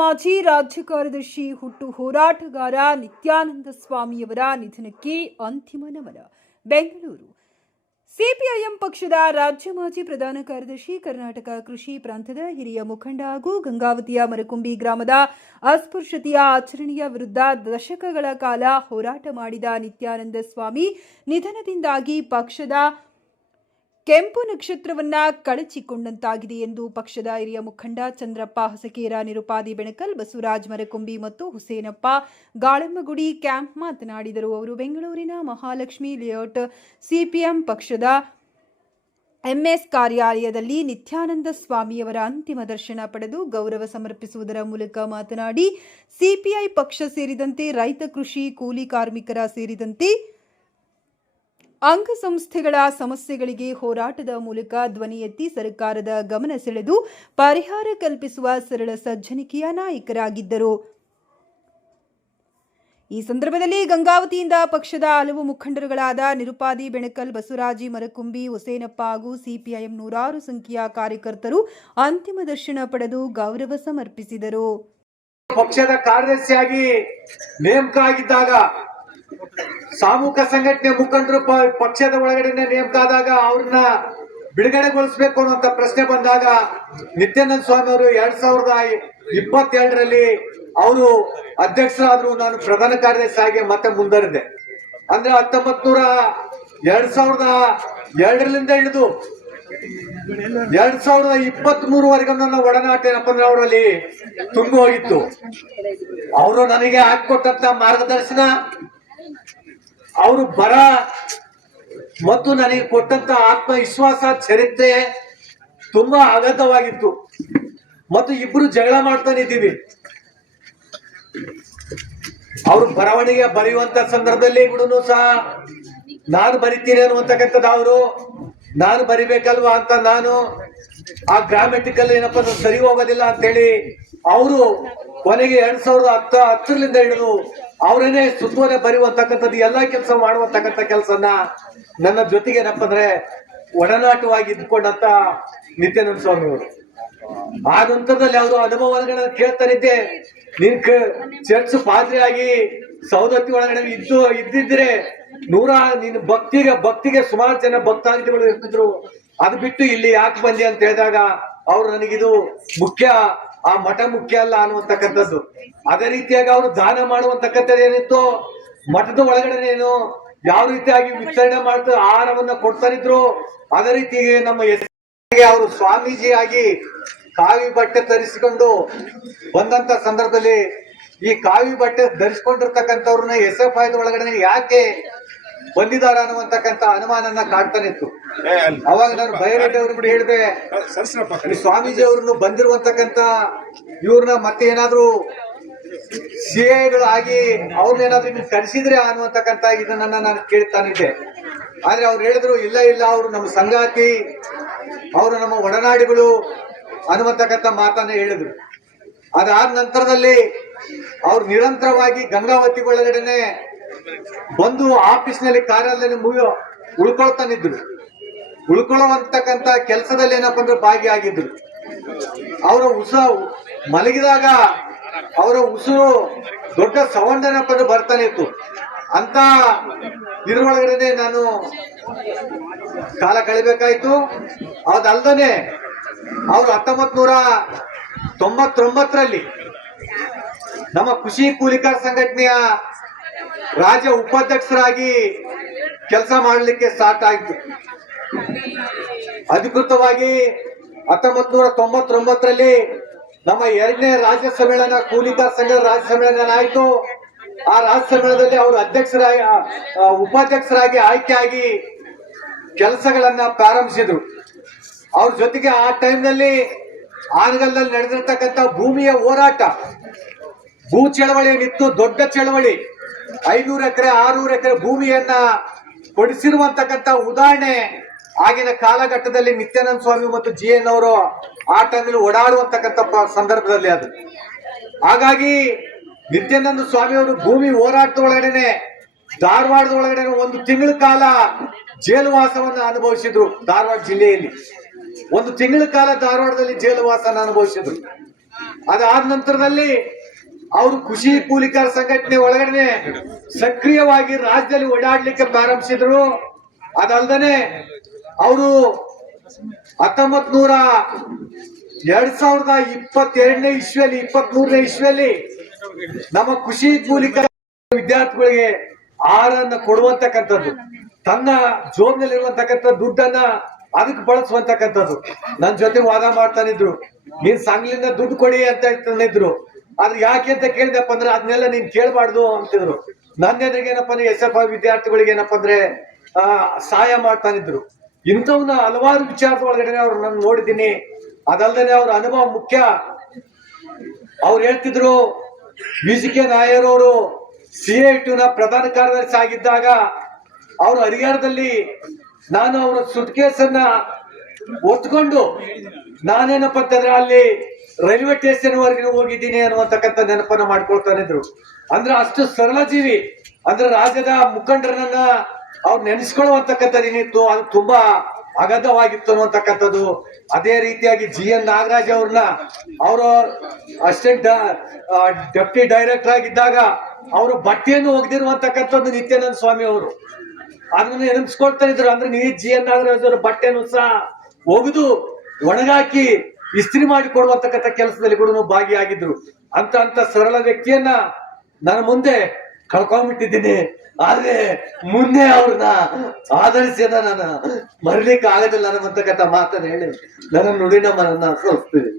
ಮಾಜಿ ರಾಜ್ಯ ಕಾರ್ಯದರ್ಶಿ ಹುಟ್ಟು ಹೋರಾಟಗಾರ ನಿತ್ಯಾನಂದ ಸ್ವಾಮಿಯವರ ನಿಧನಕ್ಕೆ ಅಂತಿಮ ನಮನ. ಬೆಂಗಳೂರು. ಸಿಪಿಐಎಂ ಪಕ್ಷದ ರಾಜ್ಯ ಮಾಜಿ ಪ್ರಧಾನ ಕಾರ್ಯದರ್ಶಿ, ಕರ್ನಾಟಕ ಕೃಷಿ ಪ್ರಾಂತದ ಹಿರಿಯ ಮುಖಂಡ ಹಾಗೂ ಗಂಗಾವತಿಯ ಮರಕುಂಬಿ ಗ್ರಾಮದ ಅಸ್ಪೃಶ್ಯತೆಯ ಆಚರಣೆಯ ವಿರುದ್ಧ ದಶಕಗಳ ಕಾಲ ಹೋರಾಟ ಮಾಡಿದ ನಿತ್ಯಾನಂದ ಸ್ವಾಮಿ ನಿಧನದಿಂದಾಗಿ ಪಕ್ಷದ ಕೆಂಪು ನಕ್ಷತ್ರವನ್ನ ಕಳಚಿಕೊಂಡಂತಾಗಿದೆ ಎಂದು ಪಕ್ಷದ ಹಿರಿಯ ಮುಖಂಡ ಚಂದ್ರಪ್ಪ ಹೊಸಕೇರ, ನಿರುಪಾದಿ ಬೆಣಕಲ್, ಬಸವರಾಜ್ ಮರಕುಂಬಿ ಮತ್ತು ಹುಸೇನಪ್ಪ ಗಾಳಮ್ಮಗುಡಿ ಕ್ಯಾಂಪ್ ಮಾತನಾಡಿದರು. ಅವರು ಬೆಂಗಳೂರಿನ ಮಹಾಲಕ್ಷ್ಮಿ ಲೇಔಟ್ ಸಿಪಿಎಂ ಪಕ್ಷದ ಎಂಎಸ್ ಕಾರ್ಯಾಲಯದಲ್ಲಿ ನಿತ್ಯಾನಂದ ಸ್ವಾಮಿಯವರ ಅಂತಿಮ ದರ್ಶನ ಪಡೆದು ಗೌರವ ಸಮರ್ಪಿಸುವುದರ ಮೂಲಕ ಮಾತನಾಡಿ, ಸಿಪಿಐ ಪಕ್ಷ ಸೇರಿದಂತೆ ರೈತ, ಕೃಷಿ, ಕೂಲಿ ಕಾರ್ಮಿಕರ ಸೇರಿದಂತೆ ಅಂಗಸಂಸ್ಥೆಗಳ ಸಮಸ್ಯೆಗಳಿಗೆ ಹೋರಾಟದ ಮೂಲಕ ಧ್ವನಿ ಎತ್ತಿ ಸರ್ಕಾರದ ಗಮನ ಸೆಳೆದು ಪರಿಹಾರ ಕಲ್ಪಿಸುವ ಸರಳ ಸಜ್ಜನಿಕೆಯ ನಾಯಕರಾಗಿದ್ದರು. ಈ ಸಂದರ್ಭದಲ್ಲಿ ಗಂಗಾವತಿಯಿಂದ ಪಕ್ಷದ ಹಲವು ಮುಖಂಡರುಗಳಾದ ನಿರುಪಾದಿ ಬೆಣಕಲ್, ಬಸವರಾಜಿ ಮರಕುಂಬಿ, ಹುಸೇನಪ್ಪ ಹಾಗೂ ಸಿಪಿಐಎಂ ನೂರಾರು ಸಂಖ್ಯೆಯ ಕಾರ್ಯಕರ್ತರು ಅಂತಿಮ ದರ್ಶನ ಪಡೆದು ಗೌರವ ಸಮರ್ಪಿಸಿದರು. ಪಕ್ಷದ ಕಾರ್ಯದರ್ಶಿಯಾಗಿ ನೇಮಕ ಆಗಿದ್ದಾಗ ಸಾಮೂಹಿಕ ಸಂಘಟನೆ ಮುಖಂಡರು ಪಕ್ಷದ ಒಳಗಡೆ ನೇಮಕ ಆದಾಗ ಅವ್ರನ್ನ ಬಿಡುಗಡೆಗೊಳಿಸಬೇಕು ಅನ್ನುವಂತ ಪ್ರಶ್ನೆ ಬಂದಾಗ ನಿತ್ಯಾನಂದ ಸ್ವಾಮಿ ಅವರು 2022ರಲ್ಲಿ ಅವರು ಅಧ್ಯಕ್ಷರಾದ್ರು. ನಾನು ಪ್ರಧಾನ ಕಾರ್ಯದರ್ಶಿಯಾಗಿ ಮತ್ತೆ ಮುಂದುವರೆದೆ. ಅಂದ್ರೆ 2002ರಿಂದ ಹಿಡಿದು 2023ವರೆಗೂ ನನ್ನ ಒಡನಾಟ ಏನಪ್ಪ ಅಂದ್ರೆ ಅವರಲ್ಲಿ ತುಂಬಿ ಹೋಗಿತ್ತು. ಅವರು ನನಗೆ ಹಾಕಿಕೊಟ್ಟಂತ ಮಾರ್ಗದರ್ಶನ, ಅವರು ಬರ ಮತ್ತು ನನಗೆ ಕೊಟ್ಟಂತ ಆತ್ಮವಿಶ್ವಾಸ, ಚರಿತ್ರೆ ತುಂಬಾ ಅಗಾಧವಾಗಿತ್ತು. ಮತ್ತು ಇಬ್ರು ಜಗಳ ಮಾಡ್ತಾನಿದ್ದೀವಿ. ಅವರು ಬರವಣಿಗೆ ಬರೆಯುವಂತ ಸಂದರ್ಭದಲ್ಲಿ ಕೂಡ ಸಹ ನಾನು ಬರಿತೀನಿ ಅನ್ನುವಂತಕ್ಕಂಥದ್ದು ಅವರು, ನಾನು ಬರಿಬೇಕಲ್ವಾ ಅಂತ ನಾನು ಆ ಗ್ರಾಮೆಟಿಕಲ್ ಏನಪ್ಪ ಸರಿ ಹೋಗೋದಿಲ್ಲ ಅಂತ ಹೇಳಿ ಅವರು ಕೊನೆಗೆ 2010ರಿಂದ ಹಿಡಿದು ಅವರೇನೆ ಸುತ್ತೋಲೆ ಬರೆಯುವಂತಕ್ಕಂಥದ್ದು ಎಲ್ಲಾ ಕೆಲಸ ಮಾಡುವಂತಕ್ಕಂಥ ಕೆಲಸನ ನನ್ನ ಜೊತೆಗೆ ಏನಪ್ಪ ಅಂದ್ರೆ ಒಡನಾಟವಾಗಿ ಇದ್ಕೊಂಡಂತ ನಿತ್ಯಾನಂದ ಸ್ವಾಮಿ ಅವರು. ಆ ನಂತರದಲ್ಲಿ ಅವರು ಅನುಭವಗಳನ್ನ ಕೇಳ್ತಾನಿದ್ದೆ. ನೀನ್ ಚರ್ಚ್ ಪಾದ್ರಿಯಾಗಿ ಸೌದತ್ತಿ ಒಳಗಡೆ ಇದ್ದಿದ್ರೆ ನೀನು ಭಕ್ತಿಗೆ ಸುಮಾರು ಜನ ಭಕ್ತಾದಿಗಳು ಇರ್ತಿದ್ರು. ಅದು ಬಿಟ್ಟು ಇಲ್ಲಿ ಯಾಕೆ ಬಂದಿ ಅಂತ ಹೇಳಿದಾಗ ಅವ್ರು ನನಗಿದು ಮುಖ್ಯ, ಆ ಮಠ ಮುಖ್ಯ ಅಲ್ಲ ಅನ್ನುವಂತಕ್ಕಂಥದ್ದು. ಅದೇ ರೀತಿಯಾಗಿ ಅವರು ದಾನ ಮಾಡುವಂತಕ್ಕಂಥದ್ದು ಏನಿತ್ತು, ಮಠದ ಒಳಗಡೆ ಏನು ಯಾವ ರೀತಿಯಾಗಿ ವಿತರಣೆ ಮಾಡ್ತಾ ಆಹಾರವನ್ನ ಕೊಡ್ತಾರಿದ್ರು. ಅದೇ ರೀತಿಗೆ ನಮ್ಮ ಅವರು ಸ್ವಾಮೀಜಿಯಾಗಿ ಕಾವಿ ಬಟ್ಟೆ ಧರಿಸಿಕೊಂಡು ಬಂದಂತ ಸಂದರ್ಭದಲ್ಲಿ ಈ ಕಾವಿ ಬಟ್ಟೆ ಧರಿಸಿಕೊಂಡಿರ್ತಕ್ಕಂಥವ್ರನ್ನ SFI ಒಳಗಡೆ ಯಾಕೆ ಬಂದಿದಾರ ಅನ್ನುವಂತಕ್ಕಂಥ ಅನುಮಾನನ ಕಾಡ್ತಾನಿತ್ತು. ಅವಾಗ ನಾನು ಬೈರೆಡ್ಡಿ ಅವ್ರಿಗೆ ಹೇಳಿದೆ, ಸ್ವಾಮೀಜಿ ಅವ್ರನ್ನು ಬಂದಿರುವಂತಕ್ಕಂಥ ಇವ್ರನ್ನ ಮತ್ತೆ ಏನಾದ್ರು CIಗಳು ಆಗಿ ಅವ್ರನ್ನೇನಾದ್ರು ನಿಮ್ಗೆ ಕರೆಸಿದ್ರೆ ಅನ್ನುವಂತಕ್ಕಂಥ ಇದನ್ನ ನಾನು ಕೇಳ್ತಾನಿದ್ದೆ. ಆದ್ರೆ ಅವ್ರು ಹೇಳಿದ್ರು, ಇಲ್ಲ ಅವ್ರು ನಮ್ಮ ಸಂಗಾತಿ, ಅವರು ನಮ್ಮ ಒಡನಾಡಿಗಳು ಅನ್ನುವಂತಕ್ಕಂಥ ಮಾತನ್ನ ಹೇಳಿದ್ರು. ಅದಾದ ನಂತರದಲ್ಲಿ ಅವ್ರು ನಿರಂತರವಾಗಿ ಗಂಗಾವತಿ ಒಳಗಡೆನೆ ಬಂದು ಆಫೀಸ್ನಲ್ಲಿ ಕಾರ್ಯಾಲಯ ಉಳ್ಕೊಳ್ತಾನಿದ್ರು. ಉಳ್ಕೊಳ್ಳುವಂತಕ್ಕಂಥ ಕೆಲಸದಲ್ಲಿ ಏನಪ್ಪ ಅಂದ್ರೆ ಭಾಗಿಯಾಗಿದ್ರು. ಅವರ ಮಲಗಿದಾಗ ಅವರ ಉಸಿರು ದೊಡ್ಡ ಸೌಂಡ್ ಏನಪ್ಪ ಅಂದ್ರೆ ಬರ್ತಾನೆ ಇತ್ತು. ಅಂತ ಇದ್ರೊಳಗಡೆ ನಾನು ಕಾಲ ಕಳಿಬೇಕಾಯ್ತು. ಅದಲ್ದನೆ ಅವರು 1999ರಲ್ಲಿ ನಮ್ಮ ಕೃಷಿ ಕೂಲಿಕಾರ ಸಂಘಟನೆಯ ರಾಜ್ಯ ಉಪಾಧ್ಯಕ್ಷರಾಗಿ ಕೆಲಸ ಮಾಡಲಿಕ್ಕೆ ಸ್ಟಾರ್ಟ್ ಆಯ್ತು. ಅಧಿಕೃತವಾಗಿ 1999ರಲ್ಲಿ ನಮ್ಮ 2ನೇ ರಾಜ್ಯ ಸಮ್ಮೇಳನ, ಕೂಲಿಕಾರ ಸಂಘದ ರಾಜ್ಯ ಸಮ್ಮೇಳನ ಆಯ್ತು. ಆ ರಾಜ್ಯ ಸಮ್ಮೇಳನದಲ್ಲಿ ಅವರು ಉಪಾಧ್ಯಕ್ಷರಾಗಿ ಆಯ್ಕೆಯಾಗಿ ಕೆಲಸಗಳನ್ನ ಪ್ರಾರಂಭಿಸಿದ್ರು. ಅವ್ರ ಜೊತೆಗೆ ಆ ಟೈಮ್ನಲ್ಲಿ ಆನಗಲ್ನಲ್ಲಿ ನಡೆದಿರ್ತಕ್ಕಂಥ ಭೂಮಿಯ ಹೋರಾಟ, ಭೂ ಚಳವಳಿ ಏನಿತ್ತು, ದೊಡ್ಡ ಚಳವಳಿ, 500 ಎಕರೆ 600 ಎಕರೆ ಭೂಮಿಯನ್ನ ಕೊಡಿಸಿರುವಂತಕ್ಕಂಥ ಉದಾಹರಣೆ ಆಗಿನ ಕಾಲಘಟ್ಟದಲ್ಲಿ ನಿತ್ಯಾನಂದ ಸ್ವಾಮಿ ಮತ್ತು GN ಅವರು ಆ ಟೈಮಲ್ಲಿ ಓಡಾಡುವಂತಕ್ಕಂಥ ಸಂದರ್ಭದಲ್ಲಿ ಅದು. ಹಾಗಾಗಿ ನಿತ್ಯಾನಂದ ಸ್ವಾಮಿ ಅವರು ಭೂಮಿ ಹೋರಾಟದ ಒಳಗಡೆನೆ ಧಾರವಾಡದ ಒಳಗಡೆ 1 ತಿಂಗಳ ಕಾಲ ಜೈಲುವಾಸವನ್ನ ಅನುಭವಿಸಿದ್ರು. ಧಾರವಾಡ ಜಿಲ್ಲೆಯಲ್ಲಿ 1 ತಿಂಗಳ ಕಾಲ ಧಾರವಾಡದಲ್ಲಿ ಜೈಲುವಾಸನ ಅನುಭವಿಸಿದ್ರು. ಅದಾದ ನಂತರದಲ್ಲಿ ಅವರು ಕೃಷಿ ಕೂಲಿಕಾರ ಸಂಘಟನೆ ಒಳಗಡೆ ಸಕ್ರಿಯವಾಗಿ ರಾಜ್ಯದಲ್ಲಿ ಓಡಾಡ್ಲಿಕ್ಕೆ ಪ್ರಾರಂಭಿಸಿದ್ರು. ಅದಲ್ದನೆ ಅವರು 2022ನೇ ಇಸ್ವಿಯಲ್ಲಿ 23ನೇ ಇಸ್ವಿಯಲ್ಲಿ ನಮ್ಮ ಕೃಷಿ ಕೂಲಿಕಾರ ವಿದ್ಯಾರ್ಥಿಗಳಿಗೆ ಆಹಾರನ್ನ ಕೊಡುವಂತಕ್ಕಂಥದ್ದು, ತನ್ನ ಜೋಬ್ನಲ್ಲಿರುವಂತಕ್ಕಂಥ ದುಡ್ಡನ್ನ ಅದಕ್ಕೆ ಬಳಸುವಂತಕ್ಕಂಥದ್ದು. ನನ್ನ ಜೊತೆ ವಾದ ಮಾಡ್ತಾನಿದ್ರು, ನೀನ್ ಸಂಘದಿಂದ ದುಡ್ಡು ಕೊಡಿ ಅಂತ ಹೇಳ್ತಾನಿದ್ರು. ಆದ್ರೆ ಯಾಕೆ ಅಂತ ಕೇಳಿದಪ್ಪ ಅಂದ್ರೆ ಅದನ್ನೆಲ್ಲ ನೀನ್ ಕೇಳಬಾರ್ದು ಅಂತಿದ್ರು. ನನ್ನ ಎದುರಿಗೆ ಏನಪ್ಪ ಅಂದ್ರೆ SFI ವಿದ್ಯಾರ್ಥಿಗಳಿಗೆ ಏನಪ್ಪ ಅಂದ್ರೆ ಸಹಾಯ ಮಾಡ್ತಾನಿದ್ರು. ಇಂಥವನ್ನ ಹಲವಾರು ವಿಚಾರದ ಒಳಗಡೆ ಅವ್ರು ನಾನು ನೋಡಿದ್ದೀನಿ. ಅದಲ್ದೇನೆ ಅವ್ರ ಅನುಭವ ಮುಖ್ಯ. ಅವ್ರು ಹೇಳ್ತಿದ್ರು, VGK ನಾಯರ್ ಅವರು CA2ನ ಪ್ರಧಾನ ಕಾರ್ಯದರ್ಶಿ ಆಗಿದ್ದಾಗ ಅವರು ಹರಿಹರದಲ್ಲಿ ನಾನು ಅವರ ಸುಟ್ಕೇಸನ್ನ ಒತ್ಕೊಂಡು ನಾನೇನಪ್ಪ ಅಂತಂದ್ರೆ ಅಲ್ಲಿ ರೈಲ್ವೆ ಸ್ಟೇಷನ್ ವರೆಗೂ ಹೋಗಿದ್ದೀನಿ ಅನ್ನುವಂತಕ್ಕಂಥ ನೆನಪನ್ನ ಮಾಡ್ಕೊಳ್ತಾನಿದ್ರು. ಅಂದ್ರೆ ಅಷ್ಟು ಸರಳ ಜೀವಿ. ಅಂದ್ರೆ ರಾಜ್ಯದ ಮುಖಂಡರನ್ನ ಅವ್ರು ನೆನೆಸ್ಕೊಳ್ಳುವಂತಕ್ಕಂಥದ್ದು ಏನಿತ್ತು ಅದು ತುಂಬಾ ಅಗಾಧವಾಗಿತ್ತು ಅನ್ನುವಂತಕ್ಕಂಥದ್ದು. ಅದೇ ರೀತಿಯಾಗಿ GN ನಾಗರಾಜ್ ಅವ್ರನ್ನ ಅವರು ಅಸಿಸ್ಟೆಂಟ್ ಡೆಪ್ಟಿ ಡೈರೆಕ್ಟರ್ ಆಗಿದ್ದಾಗ ಅವರು ಬಟ್ಟೆಯನ್ನು ಒಗೆದಿರುವಂತಕ್ಕಂಥದ್ದು ನಿತ್ಯಾನಂದ ಸ್ವಾಮಿ ಅವರು ಅದನ್ನ ನೆನಪಿಸ್ಕೊಳ್ತಾ ಇದ್ರು. ಅಂದ್ರೆ ನೀವು GN ನಾಗರಾಜ್ ಅವರ ಬಟ್ಟೆಯನ್ನು ಸಹ ಒಗೆದು ಒಣಗಾಕಿ ಇಸ್ತ್ರಿ ಮಾಡಿ ಕೊಡುವಂತಕ್ಕಂಥ ಕೆಲಸದಲ್ಲಿ ಕೂಡ ಭಾಗಿಯಾಗಿದ್ರು. ಅಂತ ಸರಳ ವ್ಯಕ್ತಿಯನ್ನ ನಾನು ಮುಂದೆ ಕಳ್ಕೊಂಡ್ಬಿಟ್ಟಿದ್ದೀನಿ. ಆದ್ರೆ ಮುಂದೆ ಅವ್ರನ್ನ ಆಧರಿಸಿ ನಾನು ಮರಿಲಿಕ್ಕೆ ಆಗೋದಿಲ್ಲ ಅನ್ನತಕ್ಕಂಥ ಮಾತನ್ನ ಹೇಳಿ ನನ್ನ ನುಡಿನ ಮನನ್ನ ಸೋಸ್ತೀನಿ.